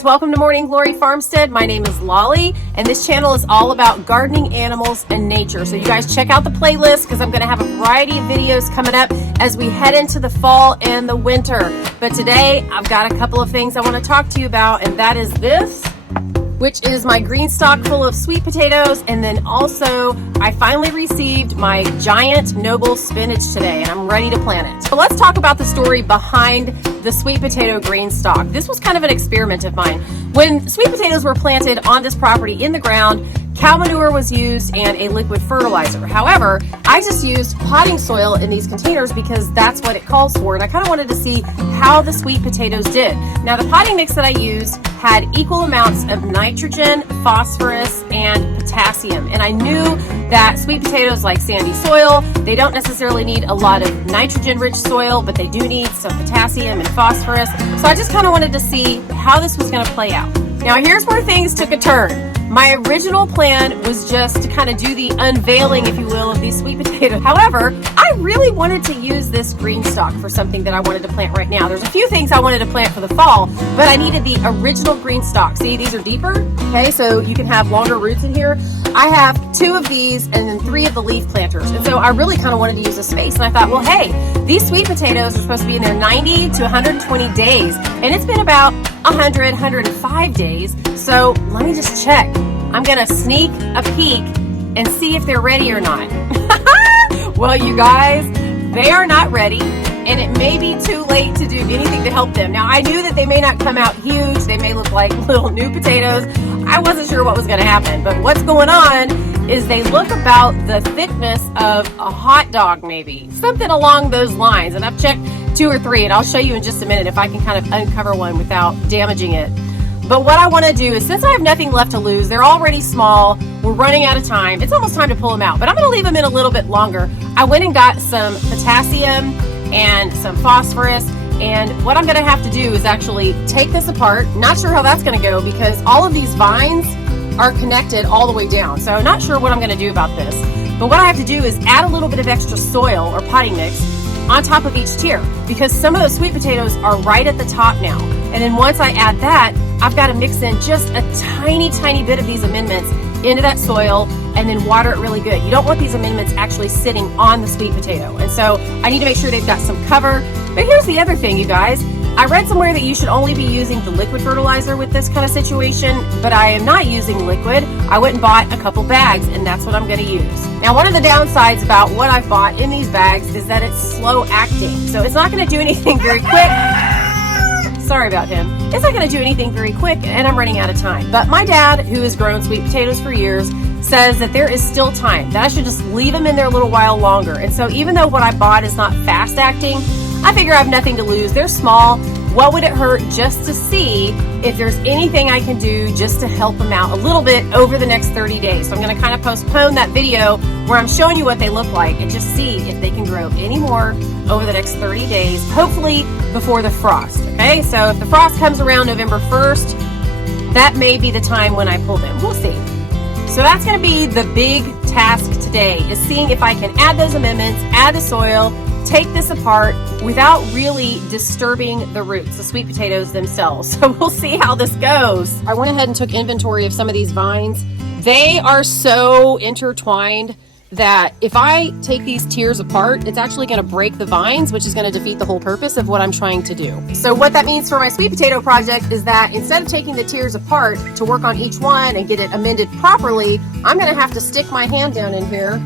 guys, welcome to Morning Glory Farmstead. My name is Lolly, and this channel is all about gardening, animals, and nature. So you guys check out the playlist because I'm going to have a variety of videos coming up as we head into the fall and the winter. But today, I've got a couple of things I want to talk to you about, and that is this, which is my green stalk full of sweet potatoes. And then also, I finally received my Giant Noble Spinach today, and I'm ready to plant it. So let's talk about the story behind the sweet potato green stalk. This was kind of an experiment of mine. When sweet potatoes were planted on this property in the ground, cow manure was used and a liquid fertilizer. However, I just used potting soil in these containers because that's what it calls for, and I kind of wanted to see how the sweet potatoes did. Now, the potting mix that I used had equal amounts of nitrogen, phosphorus, and potassium, and I knew that sweet potatoes like sandy soil, they don't necessarily need a lot of nitrogen-rich soil, but they do need some potassium and phosphorus. So I just kind of wanted to see how this was going to play out. Now, here's where things took a turn. My original plan was just to kind of do the unveiling, if you will, of these sweet potatoes. However, I really wanted to use this green stalk for something that I wanted to plant right now. There's a few things I wanted to plant for the fall, but I needed the original green stalk. See, these are deeper, okay, so you can have longer roots in here. I have 2 of these and then 3 of the leaf planters. And so I really kind of wanted to use the space. And I thought, well, hey, these sweet potatoes are supposed to be in there 90 to 120 days. And it's been about 100, 105 days. So let me just check. I'm going to sneak a peek and see if they're ready or not. Well, you guys, they are not ready. And it may be too late to do anything to help them. Now, I knew that they may not come out huge. They may look like little new potatoes. I wasn't sure what was going to happen. But what's going on is they look about the thickness of a hot dog, maybe. Something along those lines. And I've checked 2 or 3, and I'll show you in just a minute if I can kind of uncover one without damaging it. But what I want to do is, since I have nothing left to lose, they're already small, we're running out of time. It's almost time to pull them out, but I'm going to leave them in a little bit longer. I went and got some potassium and some phosphorus, and what I'm going to have to do is actually take this apart. Not sure how that's going to go because all of these vines are connected all the way down, so I'm not sure what I'm going to do about this. But what I have to do is add a little bit of extra soil or potting mix on top of each tier, because some of those sweet potatoes are right at the top now. And then once I add that, I've got to mix in just a tiny, tiny bit of these amendments into that soil and then water it really good. You don't want these amendments actually sitting on the sweet potato. And so I need to make sure they've got some cover. But here's the other thing, you guys. I read somewhere that you should only be using the liquid fertilizer with this kind of situation, but I am not using liquid. I went and bought a couple bags, and that's what I'm going to use. Now, one of the downsides about what I've bought in these bags is that it's slow acting. So it's not going to do anything very quick. Sorry about him. It's not going to do anything very quick, and I'm running out of time. But my dad, who has grown sweet potatoes for years, says that there is still time, that I should just leave them in there a little while longer. And so even though what I bought is not fast acting, I figure I have nothing to lose. They're small. What would it hurt just to see if there's anything I can do just to help them out a little bit over the next 30 days? So I'm going to kind of postpone that video where I'm showing you what they look like and just see if they can grow any more over the next 30 days, hopefully before the frost. Okay, so if the frost comes around November 1st, that may be the time when I pull them. We'll see. So that's going to be the big task today, is seeing if I can add those amendments, add the soil, take this apart without really disturbing the roots, the sweet potatoes themselves. So we'll see how this goes. I went ahead and took inventory of some of these vines. They are so intertwined that if I take these tiers apart, it's actually going to break the vines, which is going to defeat the whole purpose of what I'm trying to do. So what that means for my sweet potato project is that instead of taking the tiers apart to work on each one and get it amended properly, I'm going to have to stick my hand down in here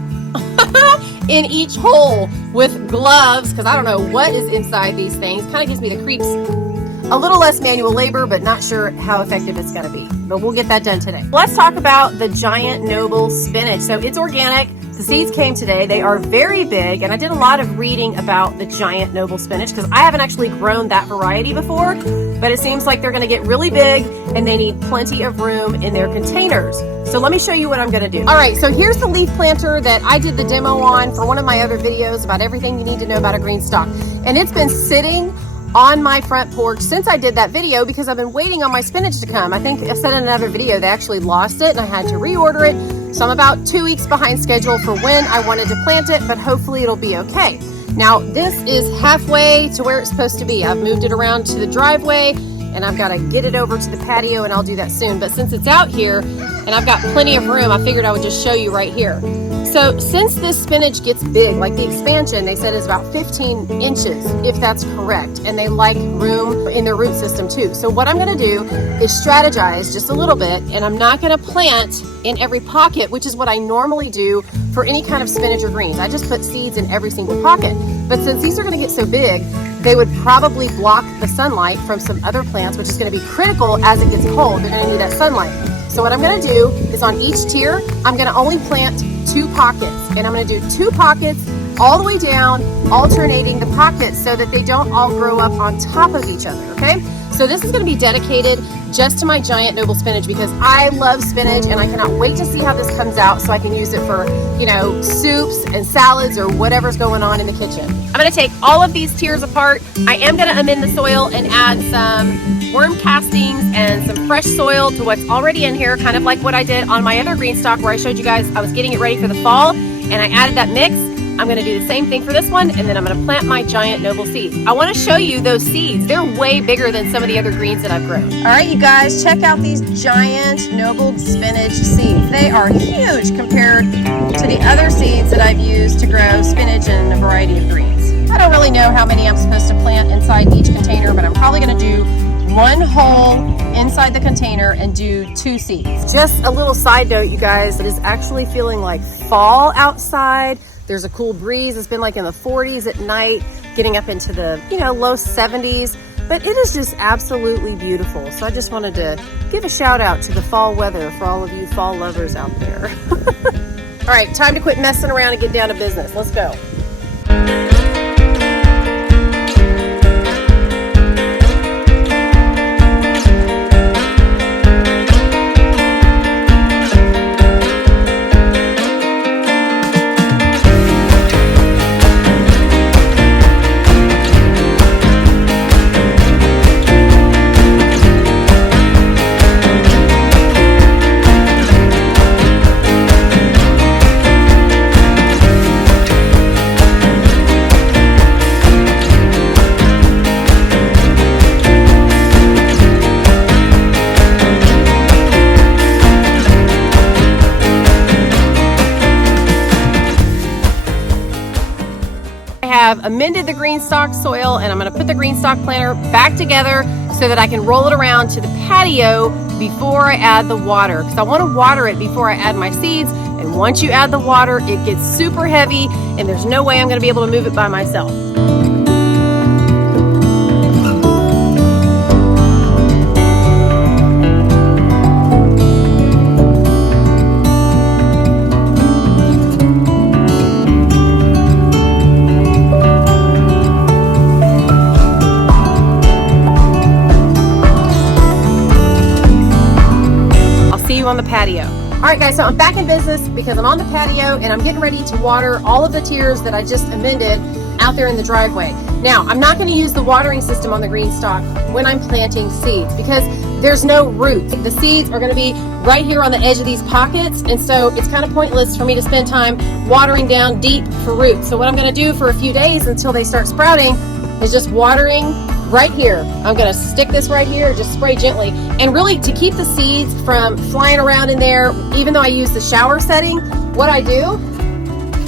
in each hole with gloves, because I don't know what is inside these things. Kind of gives me the creeps. A little less manual labor, but not sure how effective it's going to be. But we'll get that done today. Let's talk about the Giant Noble Spinach. So it's organic. The seeds came today. They are very big, and I did a lot of reading about the Giant Noble Spinach because I haven't actually grown that variety before, but it seems like they're going to get really big and they need plenty of room in their containers. So let me show you what I'm going to do. All right, so here's the leaf planter that I did the demo on for one of my other videos about everything you need to know about a green stalk. And it's been sitting on my front porch since I did that video because I've been waiting on my spinach to come. I think I said in another video they actually lost it and I had to reorder it. So I'm about 2 weeks behind schedule for when I wanted to plant it, but hopefully it'll be okay. Now this is halfway to where it's supposed to be. I've moved it around to the driveway and I've got to get it over to the patio, and I'll do that soon. But since it's out here and I've got plenty of room, I figured I would just show you right here. So since this spinach gets big, like the expansion, they said is about 15 inches, if that's correct. And they like room in their root system too. So what I'm gonna do is strategize just a little bit, and I'm not gonna plant in every pocket, which is what I normally do for any kind of spinach or greens. I just put seeds in every single pocket. But since these are gonna get so big, they would probably block the sunlight from some other plants, which is gonna be critical as it gets cold. They're gonna need that sunlight. So what I'm gonna do is on each tier, I'm gonna only plant 2 pockets, and I'm gonna do 2 pockets all the way down, alternating the pockets so that they don't all grow up on top of each other, okay? So this is gonna be dedicated just to my Giant Noble Spinach because I love spinach and I cannot wait to see how this comes out so I can use it for, you know, soups and salads or whatever's going on in the kitchen. I'm gonna take all of these tiers apart. I am gonna amend the soil and add some worm castings and some fresh soil to what's already in here, kind of like what I did on my other green stock where I showed you guys I was getting it ready for the fall and I added that mix. I'm gonna do the same thing for this one, and then I'm gonna plant my Giant Noble seeds. I wanna show you those seeds. They're way bigger than some of the other greens that I've grown. All right, you guys, check out these Giant Noble Spinach seeds. They are huge compared to the other seeds that I've used to grow spinach and a variety of greens. I don't really know how many I'm supposed to plant inside each container, but I'm probably gonna do 1 hole inside the container and do 2 seeds. Just a little side note, you guys, it is actually feeling like fall outside. There's a cool breeze. It's been like in the 40s at night, getting up into the, you know, low 70s, but it is just absolutely beautiful. So I just wanted to give a shout out to the fall weather for all of you fall lovers out there. All right, time to quit messing around and get down to business. Let's go. Have amended the green stock soil, and I'm going to put the green stock planter back together so that I can roll it around to the patio before I add the water, because I want to water it before I add my seeds. And once you add the water, it gets super heavy and there's no way I'm going to be able to move it by myself. On the patio. All right, guys, so I'm back in business because I'm on the patio and I'm getting ready to water all of the tiers that I just amended out there in the driveway. Now, I'm not going to use the watering system on the green stock when I'm planting seeds because there's no roots. The seeds are going to be right here on the edge of these pockets, and so it's kind of pointless for me to spend time watering down deep for roots. So what I'm going to do for a few days until they start sprouting is just watering right here. I'm going to stick this right here, just spray gently. And really, to keep the seeds from flying around in there, even though I use the shower setting, what I do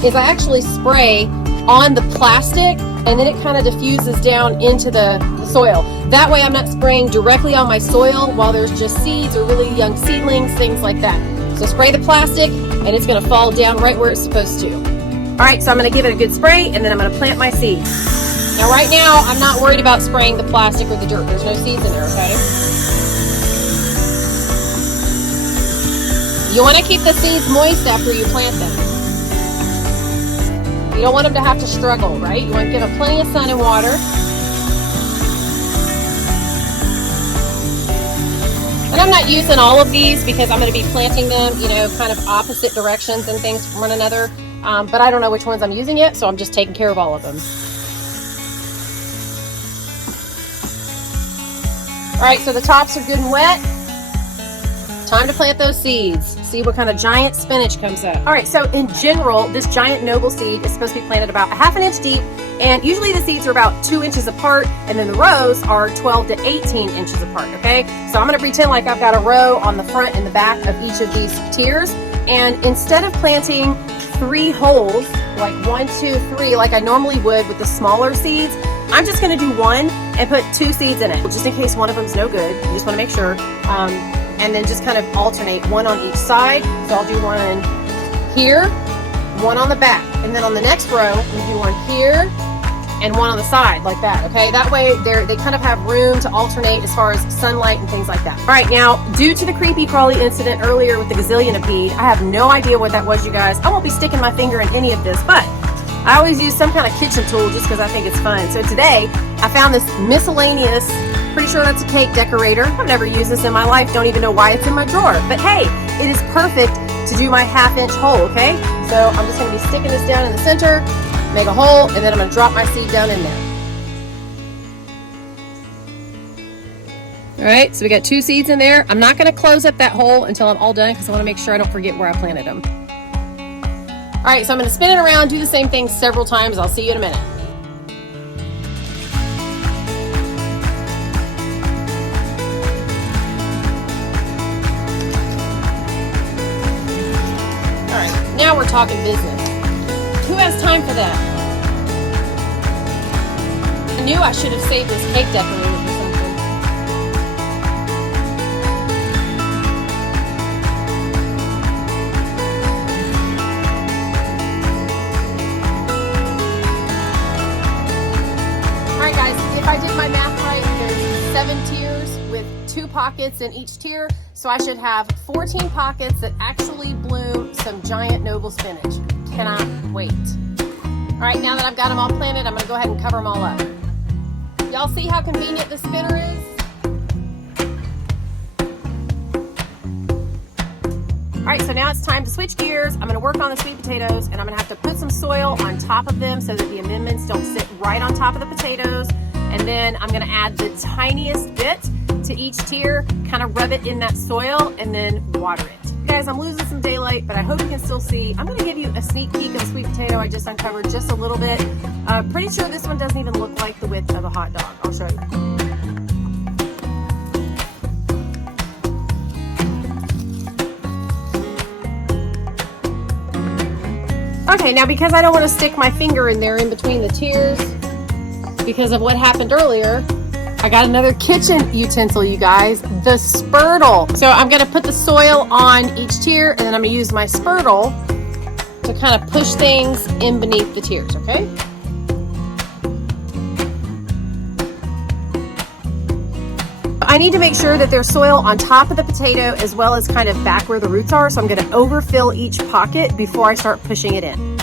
is I actually spray on the plastic, and then it kind of diffuses down into the soil. That way I'm not spraying directly on my soil while there's just seeds or really young seedlings, things like that. So spray the plastic and it's going to fall down right where it's supposed to. All right, so I'm going to give it a good spray and then I'm going to plant my seeds. Now right now, I'm not worried about spraying the plastic or the dirt. There's no seeds in there, okay? You want to keep the seeds moist after you plant them. You don't want them to have to struggle, right? You want to give them plenty of sun and water. And I'm not using all of these because I'm going to be planting them, you know, kind of opposite directions and things from one another. But I don't know which ones I'm using yet, so I'm just taking care of all of them. All right, so the tops are good and wet. Time to plant those seeds. See what kind of giant spinach comes up. All right, so in general, this Giant Noble seed is supposed to be planted about 1/2 inch deep And usually the seeds are about 2 inches apart, and then the rows are 12 to 18 inches apart, okay? So I'm gonna pretend like I've got a row on the front and the back of each of these tiers, and instead of planting 3 holes, like 1, 2, 3, like I normally would with the smaller seeds, I'm just gonna do 1 and put 2 seeds in it, just in case one of them's no good. You just wanna make sure. And then just kind of alternate 1 on each side. So I'll do 1 here, 1 on the back, and then on the next row, we'll do 1 here, and 1 on the side, like that, okay? That way, they kind of have room to alternate as far as sunlight and things like that. All right, now, due to the creepy crawly incident earlier with the gazillionipede, I have no idea what that was, you guys. I won't be sticking my finger in any of this, but I always use some kind of kitchen tool just because I think it's fun. So today, I found this miscellaneous, pretty sure that's a cake decorator. I've never used this in my life, don't even know why it's in my drawer. But hey, it is perfect to do my 1/2 inch hole, okay? So I'm just gonna be sticking this down in the center, make a hole, and then I'm gonna drop my seed down in there. All right, so we got 2 seeds in there. I'm not gonna close up that hole until I'm all done because I wanna make sure I don't forget where I planted them. All right, so I'm gonna spin it around, do the same thing several times. I'll see you in a minute. All right, now we're talking business. Who has time for that? I knew I should have saved this cake decorator for something. Alright guys, if I did my math right, there's 7 tiers with 2 pockets in each tier, so I should have 14 pockets that actually bloom some giant noble spinach. Cannot wait. Alright, now that I've got them all planted, I'm going to go ahead and cover them all up. Y'all see how convenient the spinner is? Alright, so now it's time to switch gears. I'm going to work on the sweet potatoes, and I'm going to have to put some soil on top of them so that the amendments don't sit right on top of the potatoes. And then I'm going to add the tiniest bit to each tier, kind of rub it in that soil, and then water it. Guys, I'm losing some daylight, but I hope you can still see. I'm going to give you a sneak peek of the sweet potato I just uncovered just a little bit. Pretty sure this one doesn't even look like the width of a hot dog. I'll show you. Okay, now because I don't want to stick my finger in there in between the tiers because of what happened earlier, I got another kitchen utensil, you guys, the spurtle. So I'm gonna put the soil on each tier, and then I'm gonna use my spurtle to kind of push things in beneath the tiers, okay? I need to make sure that there's soil on top of the potato as well as kind of back where the roots are, so I'm gonna overfill each pocket before I start pushing it in.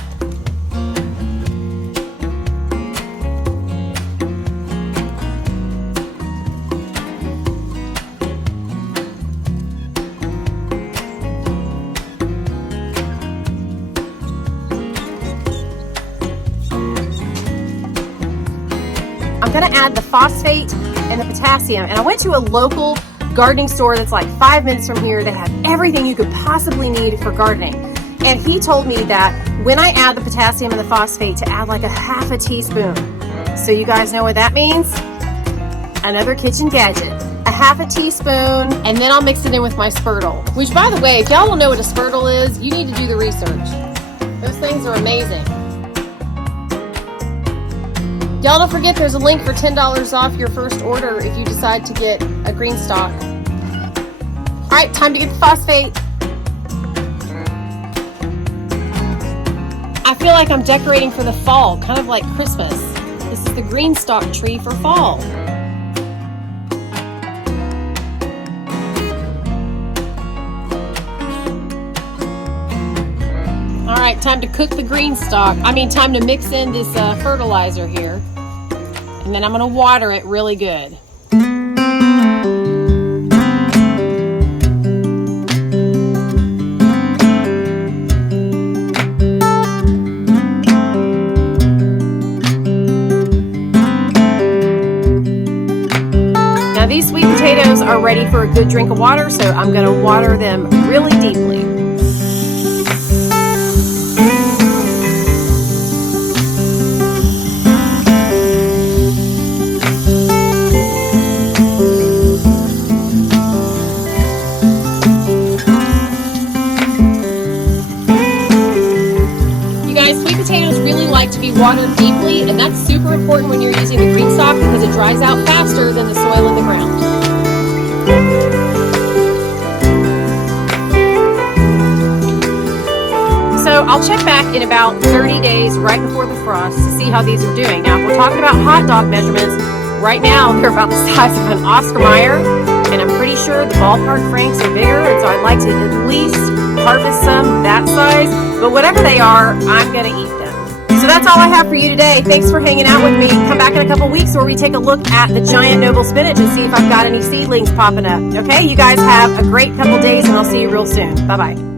I'm gonna add the phosphate and the potassium, and I went to a local gardening store that's like 5 minutes from here. They have everything you could possibly need for gardening, and he told me that when I add the potassium and the phosphate to add like a 1/2 teaspoon. So you guys know what that means? Another kitchen gadget, a 1/2 teaspoon, and then I'll mix it in with my spurtle, which, by the way, if y'all don't know what a spurtle is, you need to do the research. Those things are amazing. Y'all don't forget there's a link for $10 off your first order if you decide to get a GREENSTAK. All right, time to get the phosphate. I feel like I'm decorating for the fall, kind of like Christmas. This is the GREENSTAK tree for fall. All right, time to cook the GREENSTAK. Time to mix in this fertilizer here. And then I'm gonna water it really good. Now these sweet potatoes are ready for a good drink of water, so I'm gonna water them really deeply. to be watered deeply, and that's super important when you're using the GREENSTAK because it dries out faster than the soil in the ground. So I'll check back in about 30 days right before the frost to see how these are doing. Now, if we're talking about hot dog measurements, right now they're about the size of an Oscar Mayer, and I'm pretty sure the ballpark Franks are bigger, and so I'd like to at least harvest some that size, but whatever they are, I'm going to eat them. So that's all I have for you today. Thanks for hanging out with me. Come back in a couple weeks where we take a look at the Giant Noble Spinach and see if I've got any seedlings popping up. Okay, you guys have a great couple days, and I'll see you real soon. Bye-bye.